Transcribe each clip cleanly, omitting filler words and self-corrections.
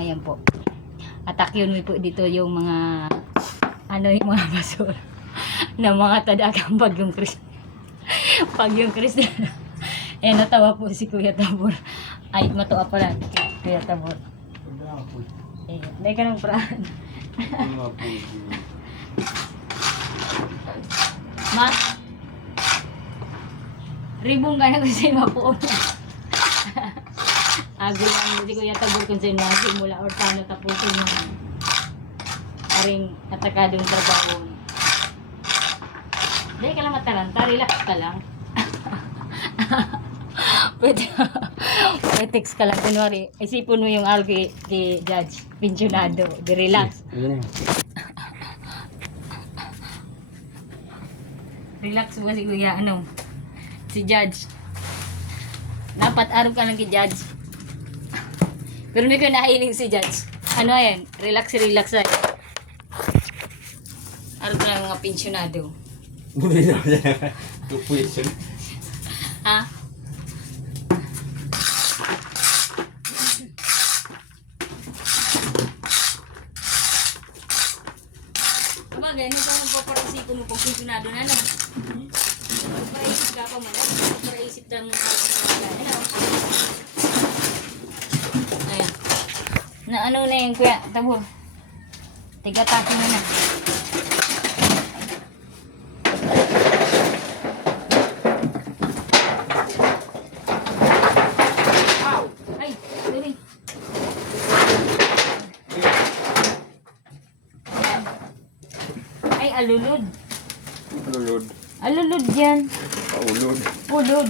Ayan po. Atak yun po dito yung mga yung mga basura na mga tadagang Bagyong Chris. Bagyong Chris. Ayan, natawa po si Kuya Tabor. Ay, matuwa pala. Kuya Tabor. Ayan, may ka ng praan. Ma? Ribong ka na kung sa'yo mapuon. Agul lang si Kuya Tabor kung sa'yo simula or paano tapusin yung aring atakadong trabaho. Dahil ka lang mataranta, relax ka lang. Pwede text ka lang, kunwari, isipon mo yung araw kay Judge, pensionado, di relax. Relax mo kasi Kuya, si Judge. Dapat araw ka lang kay Judge. Pero hindi ko nahiling si Judge. Yan? Relax ay. Araw ka lang mga pensionado. Bumili na siya. 2 question. Ha? Bagay, ano pa magpaparisipon mo kung pensionado na lang? Magpaparisip ka pa man. Magpaparisip na mga ayan. Na na yung Kuya Tabor. Tiga-taki mo na. Ay, sorry. Ay, alulod. Lulod. Alulod yan. Paulod. Ulod.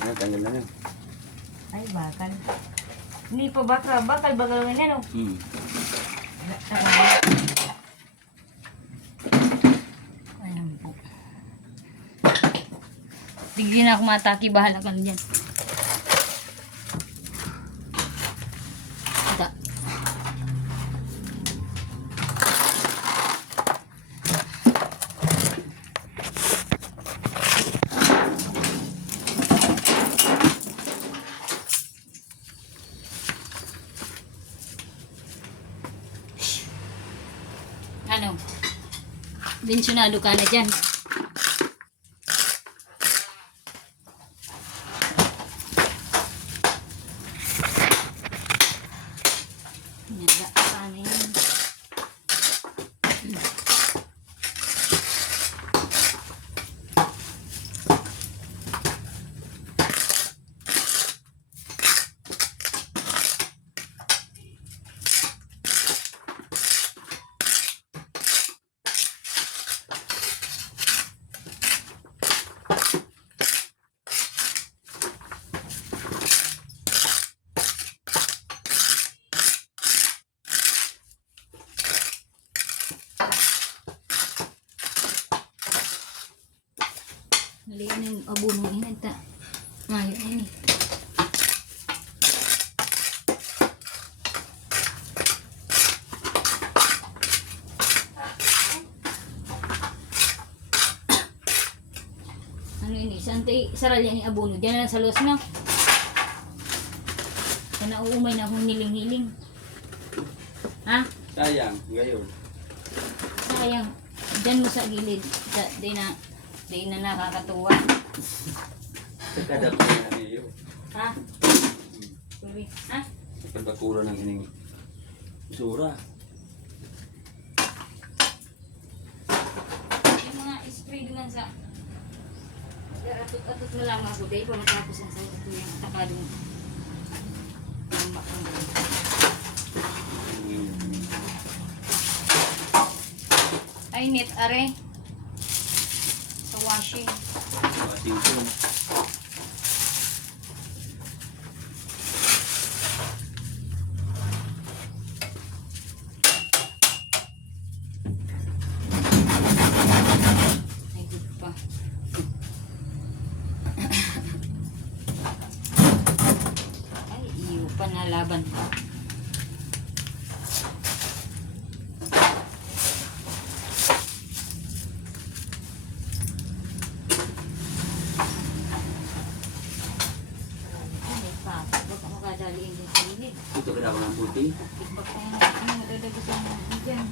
Ano, tanggal na yan. Ay, bakal. Hindi pa bakal. Bakal nga yan, oh. Ayan po. Bigyan na ako mataki. Bahala ka na dyan. Ita. Pensionado ka na dyan. Sana yun. Naliyan yung abunong inanta. Ngayon ini. Ano ini? Sante saral yan yung abono. Diyan na sa los na. Sana uumay na akong hiling-hiling. Ha? Sayang, ngayon. Sayang. Diyan mo sa gilid. Di na nakakatuwa. Kada pa na niyo. Ha? Sorry. Ha? Pagpakura ng ining sura. Yung mga spray naman sa atot na lang ako. Dahil pa matapos ang sa ito yung takadong tambak ng ay net are sa washing. Washington. Ay good pa. Ay iyo pa na laban pa. puti. Feedback tayo na ano, madadagutan mo dyan.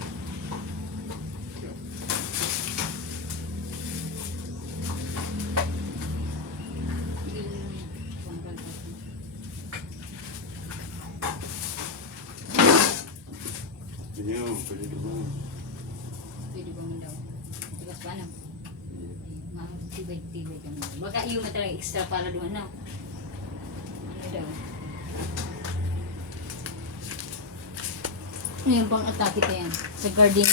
Ganyan, pwede naman. Pwede ba mo daw? Tigas pa na? Mga tibay-tibay ka mo. Baka iyo na talaga extra para doon na. Ano daw? Ngayon pang atake tayo yan. Sa garden.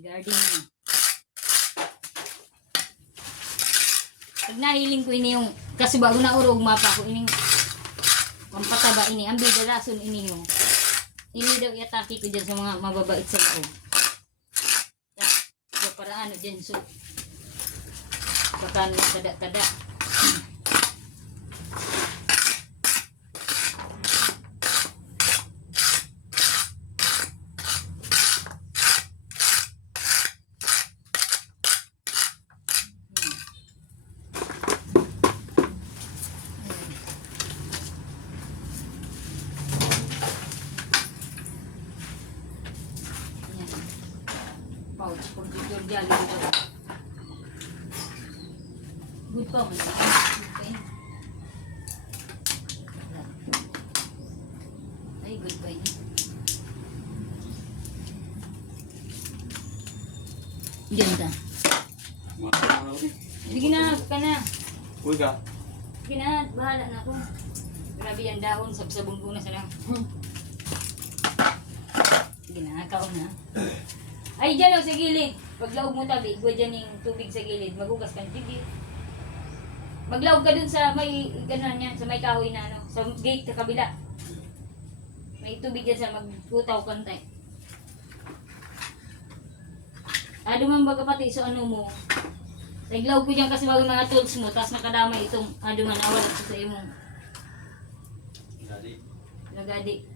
Garden. Pag nahiling ko ini yung, kasi bago na urog mapa ko ining pampataba ini, ang bidalason ini yung, ini daw iatake ko dyan sa mga mababait sa loob. So, para ano dyan, so, baka tada-tada. Pouch for Junior Jolly dito. Good pa man. Okay. Ay, good pa yun. Ganda. Sige na, ka na. Uy ka. Sige na, bahala na ako. Grabe yan dahon, sabsabong ko na sana. Sige na, kaon na. Ay, dyan o, sa gilid. Paglaog mo tabi, igwa dyan yung tubig sa gilid. Magugas ka ng tigil. Maglaog ka dun sa may, gano'n yan, sa may kahoy na ano, sa gate sa kabila. May tubig dyan sa magkutaw kantay. Dumambaga pati so ano mo. Naglaog ko dyan kasi bago mga tools mo, tapos nakadamay itong duman, awalat ko sa iyo mo. Lagadi.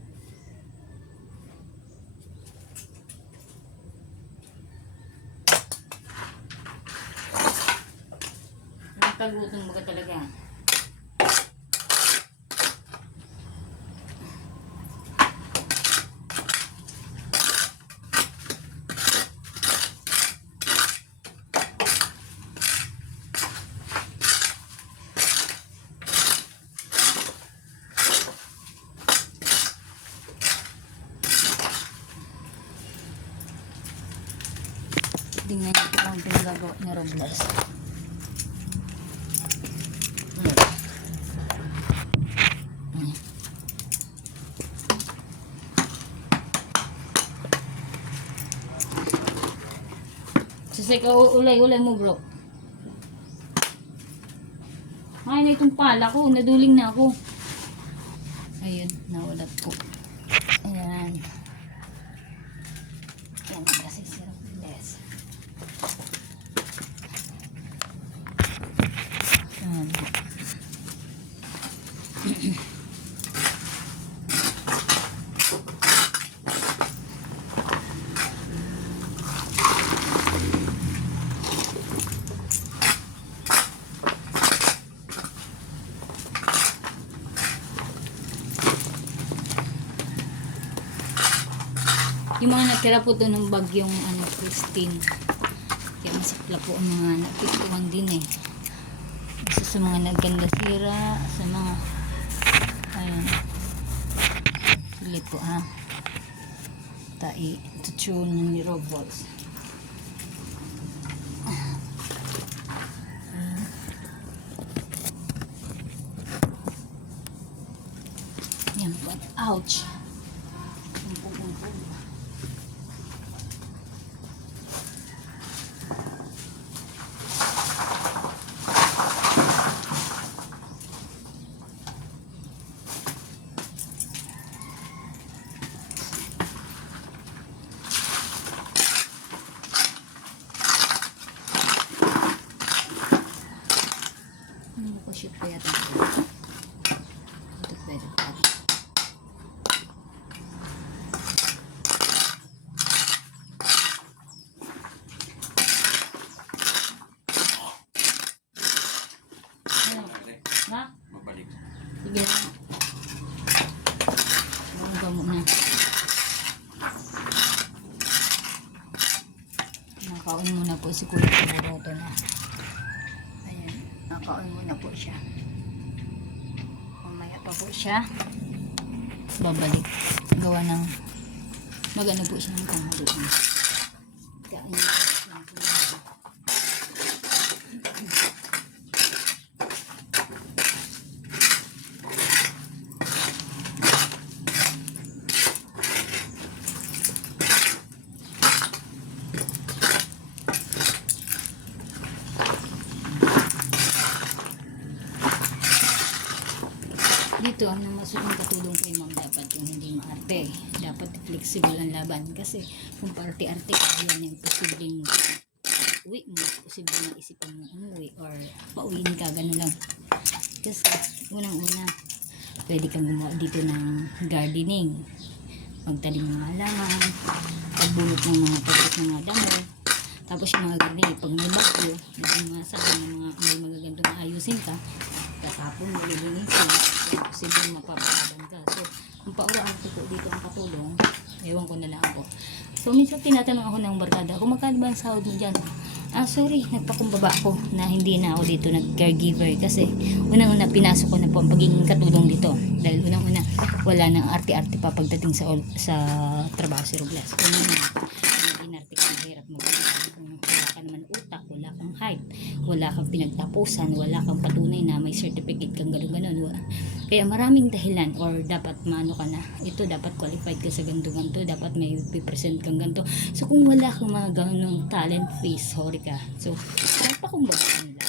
Nagtagutom mo ka talaga. Tingnan niyo kung ang pinagagawa ni Robles. Sisay ka ulay-ulay mo bro. Ay na itong pala ko, naduling na ako. Ayun, nawalat po. Ayan. Yan kasi si Robles. Ayan. Yung mga natira po doon ng bagyong Christine. Kaya masikla po ang mga napiktuhan din eh. Isa sa mga nagganda sira, sa mga ayun. Sulit po ha. Tai, tutune ni Robles. Yan po. Ouch. Shoot pa yata ito. Ito pwede pa. sabaw muna. Nakaon muna po si Kuya Pumuroto na. Ayan, nakaon muna po siya. Mamaya pa po siya babalik. Gawa ng magano po siya ng panghaluan. Kain lang po natin. Dito, ang namasuking katulong kay ma'am dapat yung hindi maarte. Dapat flexible ang laban. Kasi kung parte-arte ka, yan yung posibleng uwi mo. Posibleng naisipan mo umuwi or pauwiin ka, gano'n lang. Kasi unang-una, pwede kang gumawa dito ng gardening. Magtanim ng mga halaman, pagbulot ng mga pagkat ng mga damo. Tapos yung mga gardening, pag may bagyo, yung mga sabi ng mga may magagandong ayusin ka, katapon mo lilinisin, posibleng mapapalaban ka. So, kung pauraan ko po dito ang katulong, ewan ko na lang po. So, minsan tinatanong ako ng barkada, kung magkano ba ang sahod mo dyan? Sorry, nagpakumbaba ako na hindi na ako dito nag-caregiver kasi unang-una pinasok ko na po ang pagiging katulong dito. Dahil unang-una, wala nang arte-arte pa pagdating sa trabaho si Robles. Inarte ka ng hirap mo. Wala ka naman utak, wala kang height, wala kang pinagtapusan, wala kang patunay na may certificate kang gano'n-gano'n. Kaya maraming dahilan or dapat maano ka na, ito dapat qualified ka sa ganto-ganto, dapat may present kang ganto. So kung wala kang mga ganong talent face, sorry ka. So, nagpakumbaba ka nila.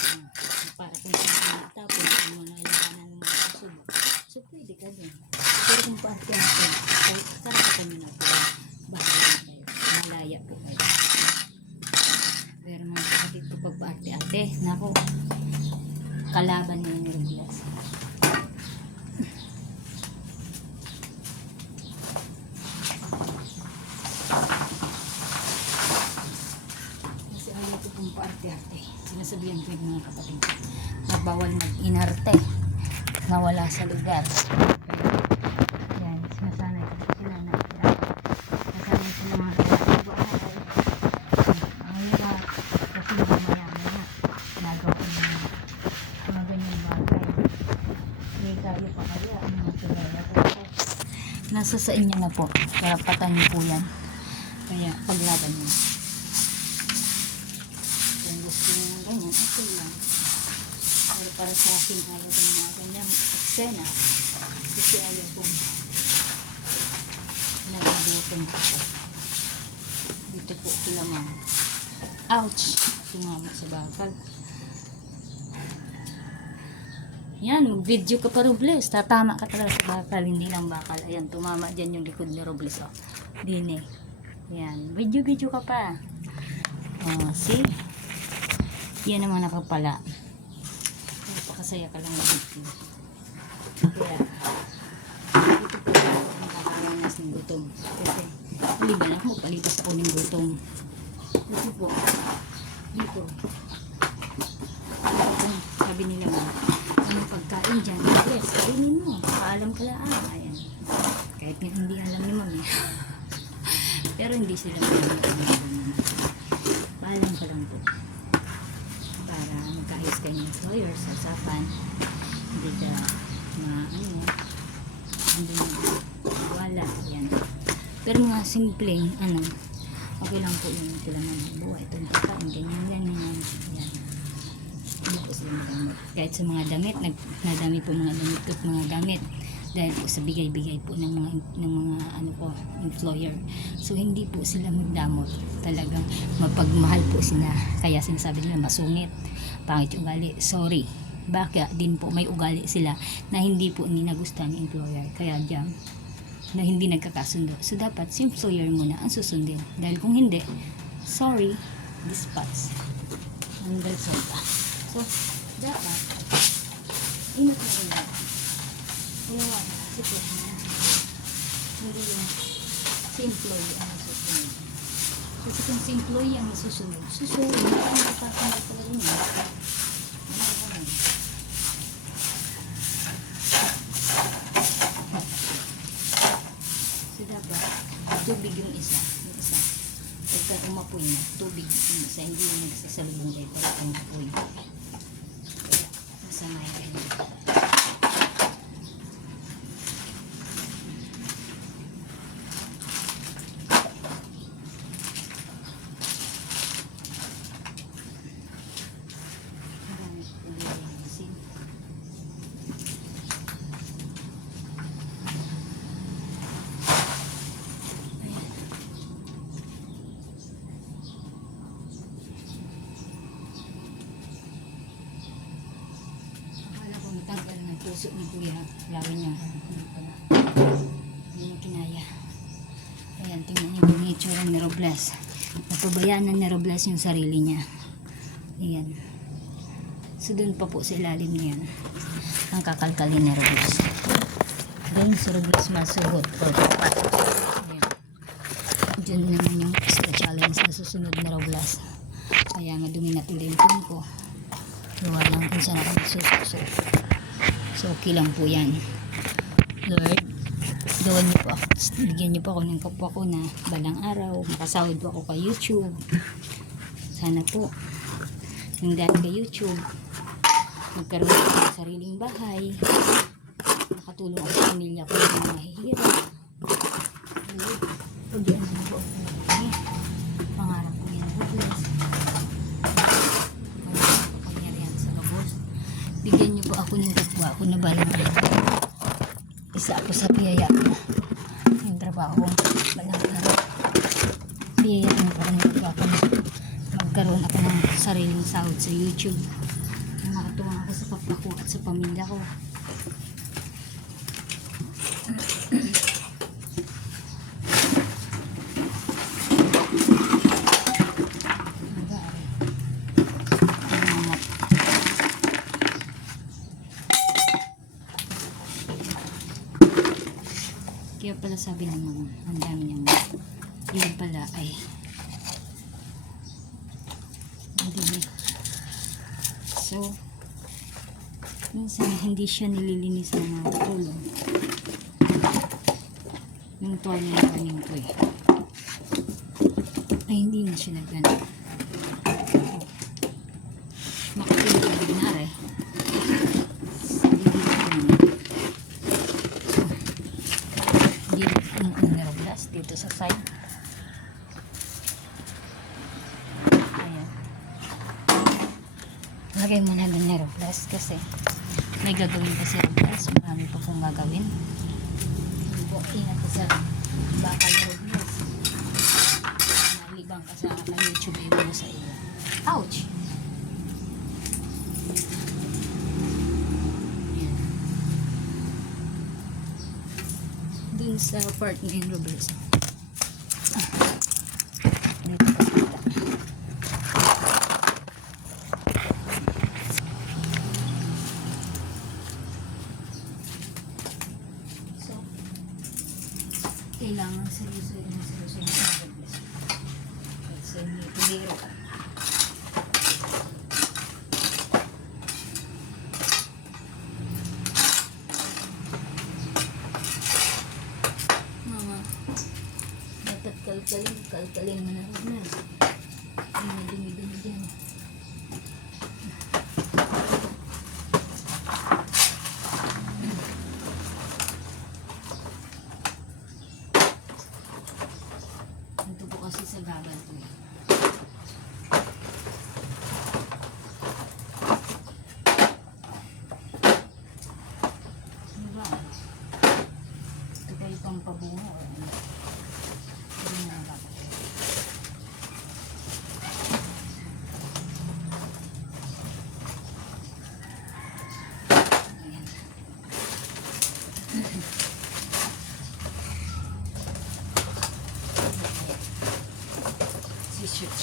Para kung saan tapos yung mga ilabanan ng mga kasubok. So, pwede ka din. Pero kung paano ka natin, karapatan nyo na po, bahala na kayo. Malaya po kayo. Pero mga kapatid ko pag paarte-arte, nako, kalaban nyo yung Robles. Kasi ayaw ko pong paarte-arte. Sinasabihan ko yung mga kapatid ko na bawal mag-inarte na wala sa lugar. Yan, sinasanay ko sila na nasanay ko ng mga kapatid ko ang hirap kasi mamaya-maya nagawa ko ng mga ganyang bagay. May tayo pa kaya ang mga kilala ko. Nasa sa inyo na po. Karapatan niyo po yan. Kaya paglaban niyo. Kung gusto niyo ng ganyan, okay lang. Pero para sa akin, ayaw ko ng mga ganyang eksena. Kasi ayaw ko nagagutom ko po. Dito po sila ma'am. Ouch! Tumama sa bakal. Yan, mag-video ka pa Robles. Tatama ka talaga sa bakal, hindi lang bakal. Ayan, tumama dyan yung likod ni Robles. Oh. Dine. Yan, video-video ka pa. Oh, see? Yan naman nakapala. Napakasaya ka lang mag-video. Kaya, ito po ang nakakaranas ng gutom. Kasi, liban ako, palipas ako ng gutom. Ito po. Dito. Sabi nila mo, ano pagkain dyan? Yes, kainin mo. Paalam ka lang. Ayan. Kahit nga hindi alam ni mami. Pero hindi sila paalam. Paalam ka lang po. Para magkaayos kayo ng lawyer sa usapan. Hindi ka hindi wala. Ayan. Pero mga simpleng, okay lang po yung kailangan ng buhay. Itong pagkain, ganyan. Ayan. Kahit sa mga damit, nadami po mga damit ko at mga damit dahil po sa bigay-bigay po ng mga employer. So hindi po sila magdamot, talagang mapagmahal po sila. Kaya sinasabi nila masungit, pangit yung ugali. Sorry, baka din po may ugali sila na hindi po nagustuhan ng employer. Kaya diyan na hindi nagkakasundo. So dapat si employer muna ang susundin. Dahil kung hindi, sorry, dispatch. Hanggang solta. So, dapat, ingat na ingat. Kaya sitwasyon na. Hindi yung si employee ang susunod. Kasi kung si employee ang susunod, hindi ang napapangit talaga niya. So dapat, tubig yung isa. Yung isa. Pagka umapoy na, tubig yung isa. Hindi yung nagsasalubong kayo para umapoy. Kaya, masama yung ganyan. Marami ko nilalasin. Akala ko matagal ng puso ni Kuya. Lawin niya. Hindi pala. Hindi mo kinaya. Ayan, tingnan niyo yung itsura ni Robles. Napabayaan na ni Robles yung sarili niya. Ayan. So, dun pa po sa ilalim niya. Ang kakalkalin ni Robles. Then, si Robles masugot. Ayan. Diyan naman yung extra challenge na susunod ni Robles. Kaya madumi na tuloy yung phone ko. Gawa lang kung saan ako nagsususo. So, okay lang po yan. Lord, gawan niyo po ako. Bigyan niyo po ako ng kapwa ko na balang araw. Makasahod po ako kay YouTube. Sana po, yung dahil kay YouTube, magkaroon ako ng sariling bahay. Nakatulong ako sa pamilya ko ng mga mahihirap. Lord, pagyan niyo po ako. Pangarap ko yan po, please. Bigyan niyo po ako ng kapwa ko na balang araw. Isa ako sa piyaya ko. Yung trabaho balang araw. Piyayaan ko ng kapwa ko na magkaroon ako ng sariling sahod sa YouTube. Nakatuwang ako sa kapwa ko at sa pamilya ko. Kaya pala sabi ng mga ang dami niyang yun pala ay hindi. So minsan hindi siya nililinis ng mga tulong yung turning ko eh ay hindi na siya nagano makapilipid na rin dito sa side. Ayan. Lagay mo na doon yung Robles kasi may gagawin pa si Robles. Marami pa pong gagawin. Hindi po ingat ka sa baka ni Robles. Nalibang ka sa YouTube mo sa iyo. Ouch! Ayan. Dun sa part ni Robles. So, kailangan seryoso yung Robles. Kasi may tuliro ka. Dapat kalkalin mo na rin na. May dumi-dumi dyan. Ito po kasi sa gaban ko eh. Diba? Ito kayo pang pabungo o ano? Hindi na dapat. Shoot.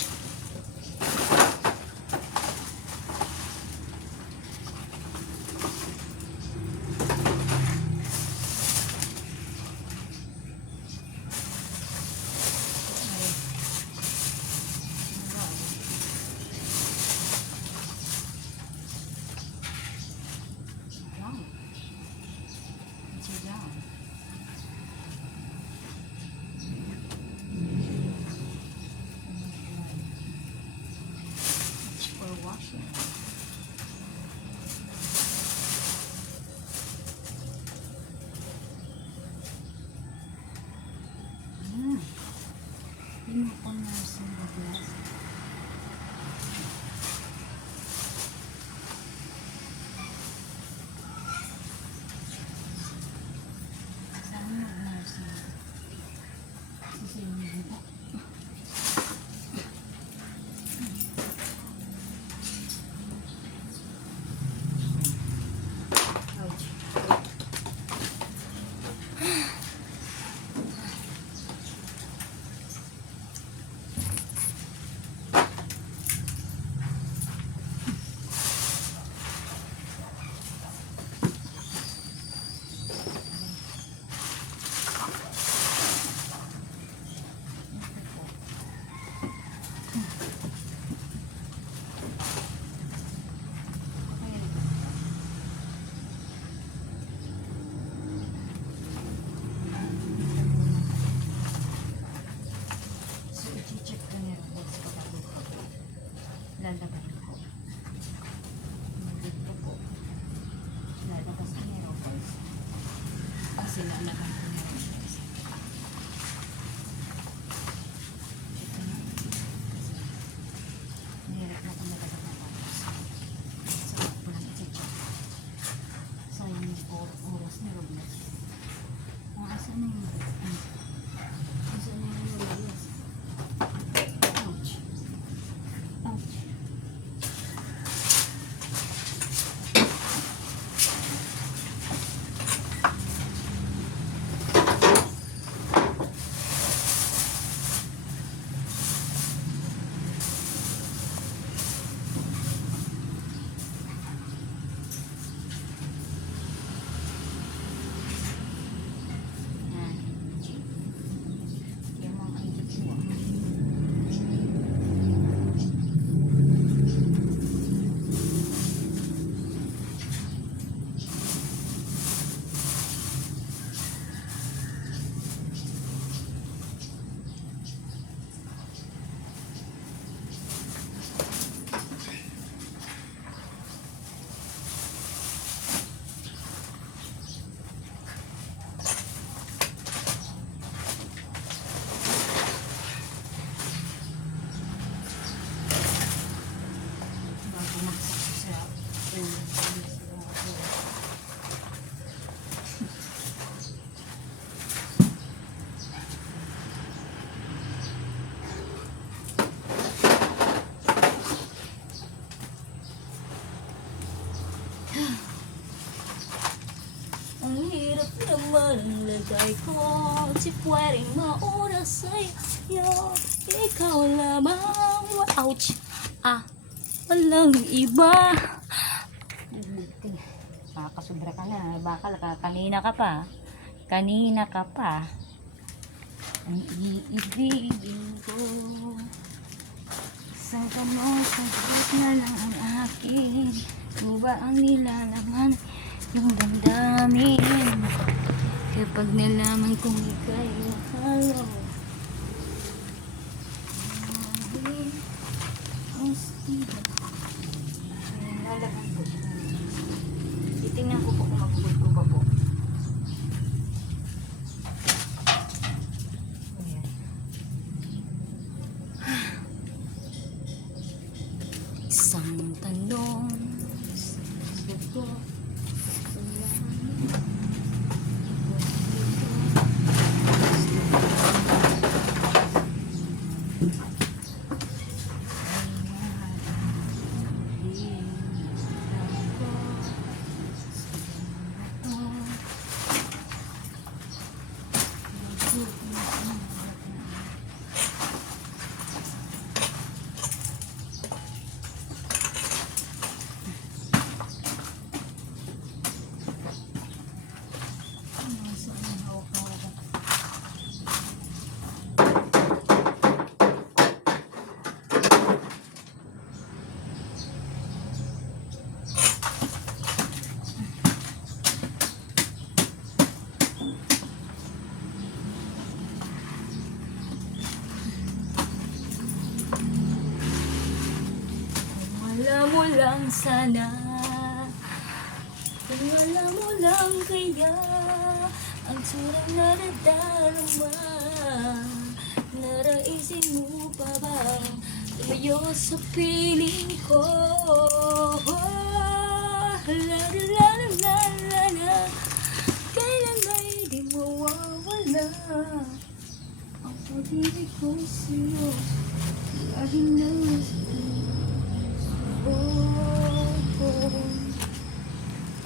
Di pwedeng mauna sa'yo, ikaw lamang. Ouch! Walang iba. Nakakasubra ka na. Bakal ka. Kanina ka pa. Kanina ka pa. Ang iibigin ko. Sa ganong saglit na lang ang akin. Tuba ang nilalaman yung damdamin. Kapag nalaman kong ika'y mahalo. Ang stila. Lalaban po. Titingnan ko po kung mapugod ko pa po. Ayan. Isang tanong sa puso ko. Alam mo lang sana, kung alam mo lang kaya, ang surang naradarama, naraisin mo pa bang tumayo sa piling ko? La la la la la la la, kailan ba'y di mawawala ang pag-ibig ko sa'yo, dahil lang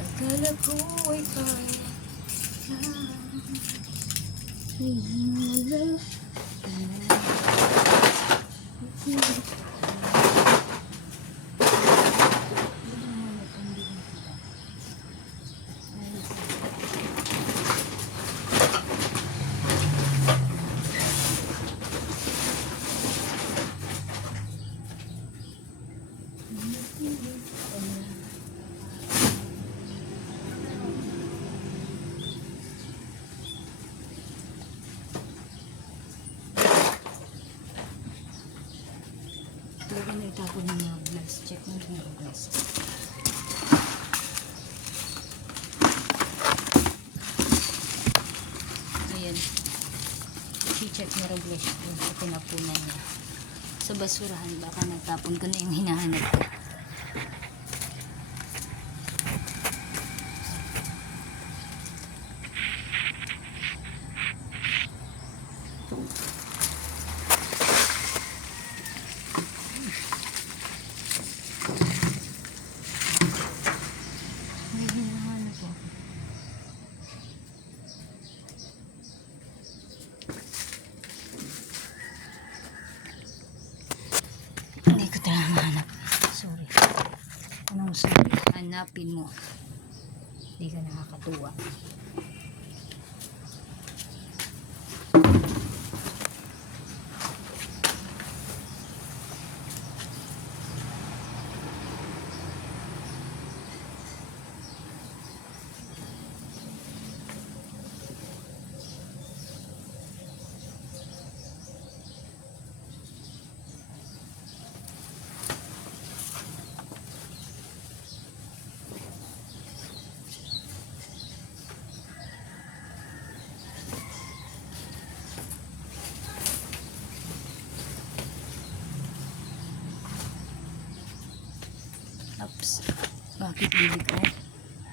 akala ko ay kaya lang. Talaga na itapon ng mga glass. Check mo yung mga glass. Ayan. I-check mo yung glass yung sa pinapunan niya. Sa basurahan, baka natapon ko na yung hinahanap ko. May hinahanap ko. Hindi ko talaga mahanap. Sorry. Anong sorry? Hanapin mo. Hindi ka nakakatuwa. Oops. Bakit bilig ko?